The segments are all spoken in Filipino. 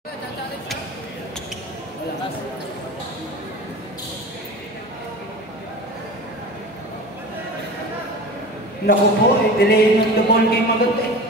Naku po, delay ng the ball game agad eh.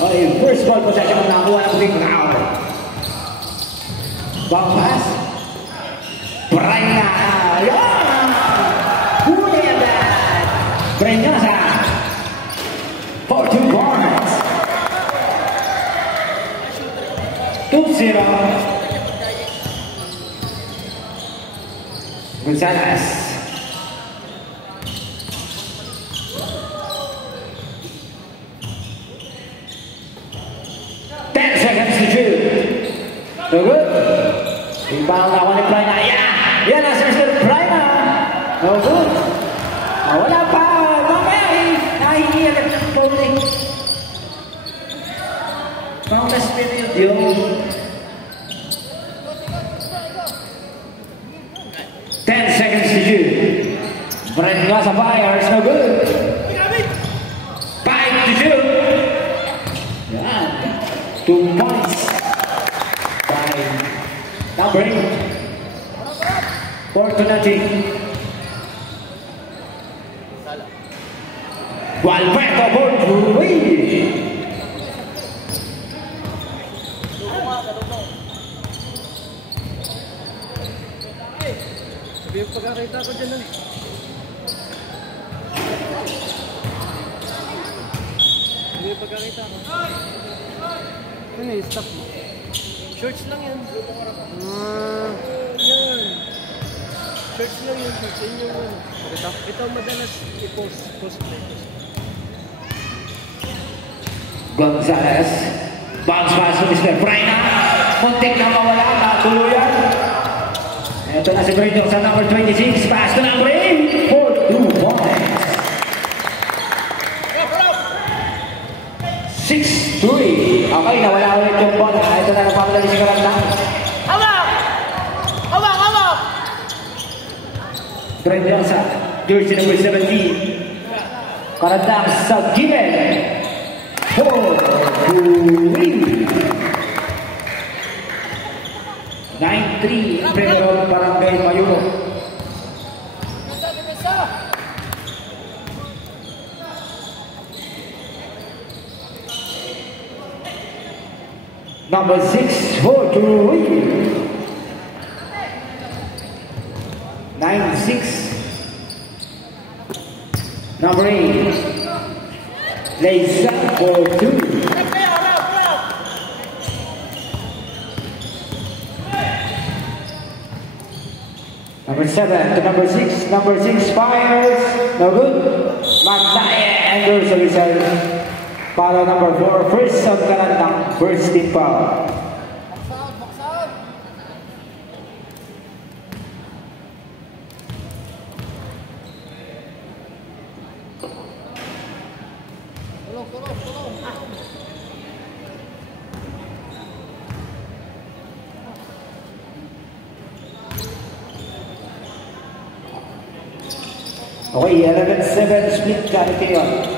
Okay, first ball possession ang nakuha ng Big Round. Back pass. Braina. Huli agad. Braina sa 4-2 Barnes. 2-0. Gonzalez. So good. Rebound na ni Braina. Yan ang Mr. Braina. So good. Wala pa. Mamaya nahingi agad ng bowling. Contest period yun. 10 seconds to shoot. Braina sa fires. No good. 5 to shoot. Yan. 2 points. Number 8. 4-0. Gualberto Bortruy. Sabi yung pagkakita ko dyan. Sabi yung pagkakita ko. Ano yung stop mo? Shorts lang yan. Yan. Shorts lang yan. Shorts yan yung ano. Ito madalas i-post. Gonzalez. Bounce pass to Mr. Braina. Muntik na mawala. Natuluyan. Ito na si Braina sa number 26. Pass to number 8. 4-2 points. 6-3. Okay, nawala ulit yung bola. Ito na napamadali si Karandang. Hawak! Grandiosa, jersey number 17. Karandang sa given. 4-3. 9-3. Pero Barangay Mayuro. Number 6, 4-3. 9-6. Number 8, lays up 4-2. Number 7 to number 6. Number 6 fires. No good. Magdaya enters the result. Para number 4, first on Karandang, first team foul. Box out! Tulong! Okay, 11-7 split champion.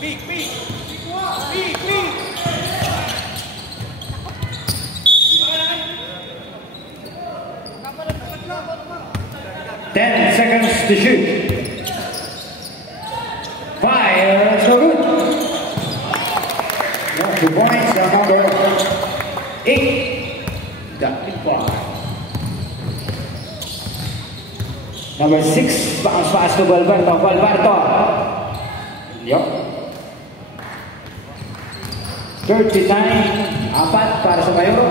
Big! 10 seconds to shoot. Fire, so good. 2 points, number 8. Got far. Number 6, bounce pass to Gualberto. Yup. 39, apat para sa Mayuro.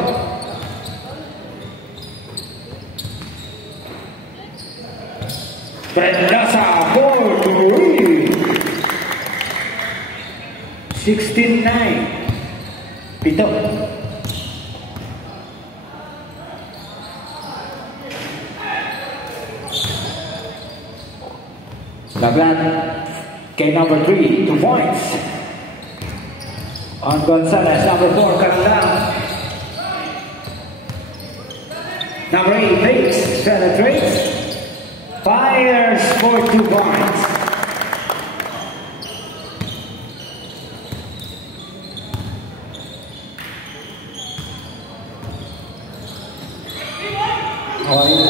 Brendasa, 4-3. 16-9. 7. Laglan kay number 3, 2 points. On Gonzalez, number 4, Karandang. Number 8, Bates, penetrates. Fires for 2 points.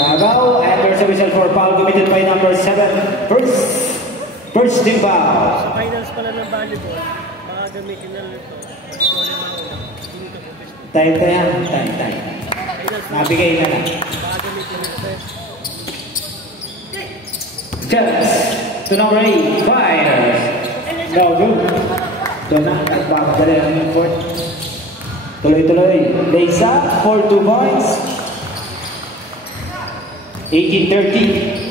Agaw, and there's a whistle for foul committed by number 7. First team foul. Sa finals pala ng volleyball, baka gamitin na nito. Time. Nabigay na lang. Baka gamitin nito. Just to number 8, fires. No good. Doon at babadali ang court. Tuloy-tuloy. Lays up for 2 points. 18-13.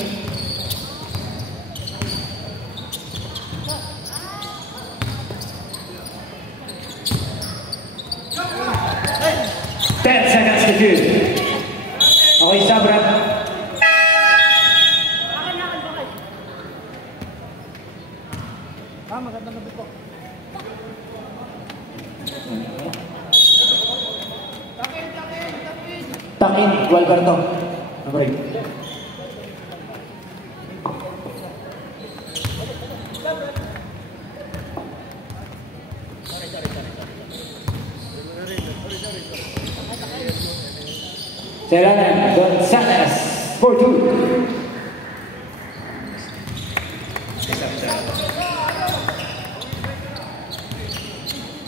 Okay, Sabra. Magandang gabi po. Takin, Gualberto. Number 8. Seranan Gonzalez for 2.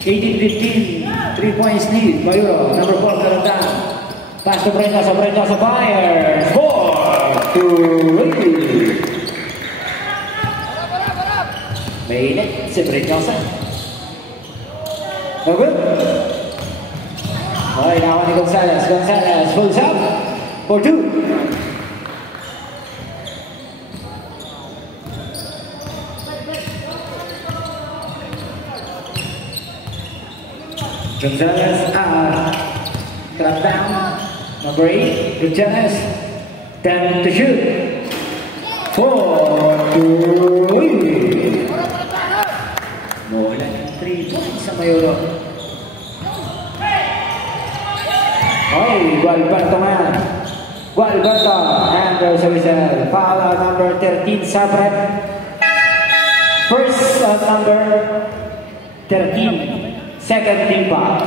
18-15, 3 points lead. Mayuro, number 4, Caratan. Pass to Brenosa, fires. 4-2. Mainit si Brenosa. No good. Okay, nakuha ni Gonzalez. Gonzalez pulls up for 2. Gonzalez, trap down, number 8, Gonzalez, 10 to shoot, 4-2. Mula ng 3 points sa Mayuro. Okay, Gualberto man. Gualberto, and there's a whistle. Foul on number 13, Sabret. First on number 13. Second team foul.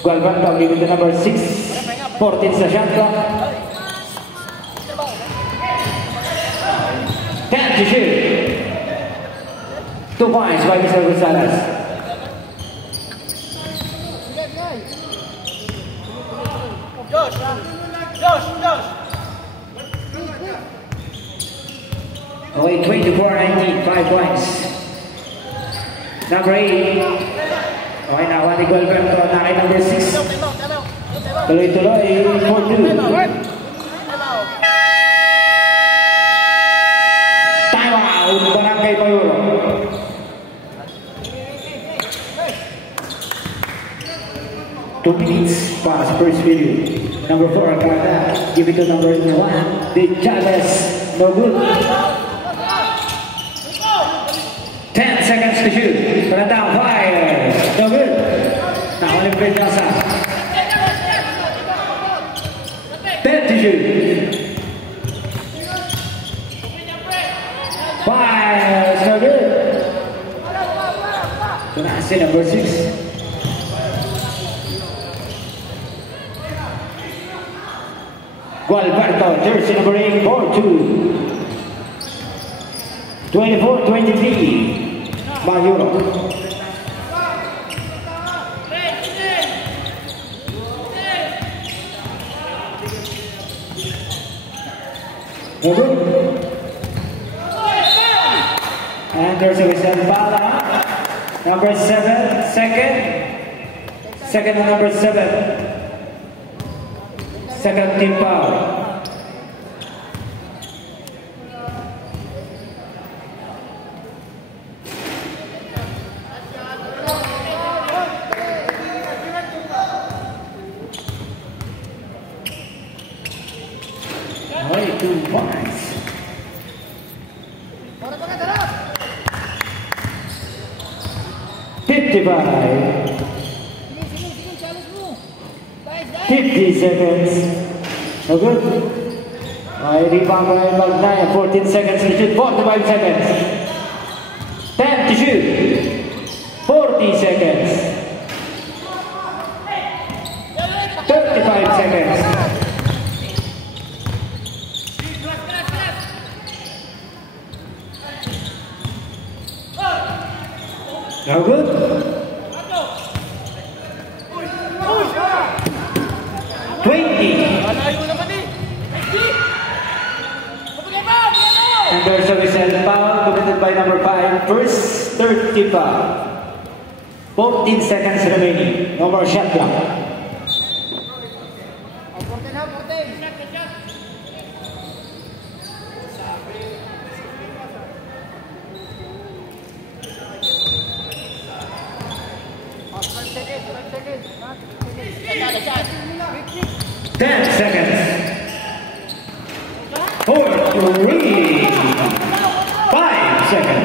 Gualberto giving to number 6. 14 sa shot clock. 10 to shoot. 2 points by Mr. Gonzalez. Josh! Okay, 24-19, 5 points. Number 8. Okay, nakuha ni Gualberto. Nakay number 6. Tuloy-tuloy, 4-2. Time out, Barangay Mayuro. Two minutes past first period. Number 4, Carta. Give it to number 1. De Chavez. No good. 10 seconds to shoot. Carta fire. No good. Now on Brenosa. 10 to shoot. Fire. No good. Tunasi number 6. Gualberto, jersey number 8, 4-2. 24-23. Mayuro. And there's a whistle. Bala. Number 7, second. Second on number 7. Second team foul. Only 2 points. 55. 50 seconds. No good. May rebound by Magdaya. 14 seconds to shoot. 45 seconds. 10 to shoot. 40 seconds. 35 seconds. No good. And there's a whistle foul committed by number 5. First 30 foul. 14 seconds remaining. No more shot clock. Seconds. 4, 3, 5 seconds.